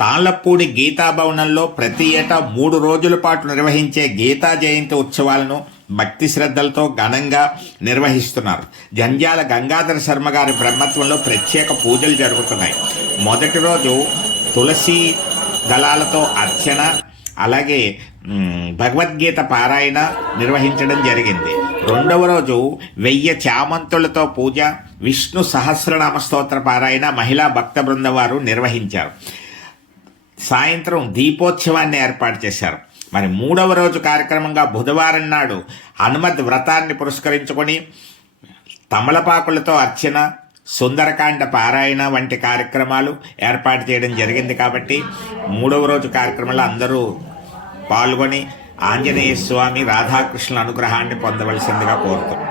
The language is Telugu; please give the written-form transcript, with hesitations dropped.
తాళ్లపూడి గీతాభవనంలో ప్రతి ఏటా 3 రోజుల పాటు నిర్వహించే గీతా జయంతి ఉత్సవాలను భక్తి శ్రద్ధలతో ఘనంగా నిర్వహిస్తున్నారు. జంధ్యాల గంగాధర శర్మ గారి బ్రహ్మత్వంలో ప్రత్యేక పూజలు జరుగుతున్నాయి. మొదటి రోజు తులసి దళాలతో అర్చన, అలాగే భగవద్గీత పారాయణ నిర్వహించడం జరిగింది. రెండవ రోజు 1000 చామంతులతో పూజ, విష్ణు సహస్రనామ స్తోత్ర పారాయణ మహిళా భక్త బృందం వారు నిర్వహించారు. సాయంత్రం దీపోత్సవాన్ని ఏర్పాటు చేశారు. మరి 3వ రోజు కార్యక్రమంగా బుధవారం నాడు హనుమద్ వ్రతాన్ని పురస్కరించుకొని తమలపాకులతో అర్చన, సుందరకాండ పారాయణ వంటి కార్యక్రమాలు ఏర్పాటు చేయడం జరిగింది. కాబట్టి 3వ రోజు కార్యక్రమంలో అందరూ పాల్గొని ఆంజనేయ స్వామి రాధాకృష్ణుల అనుగ్రహాన్ని పొందవలసిందిగా కోరుతున్నాం.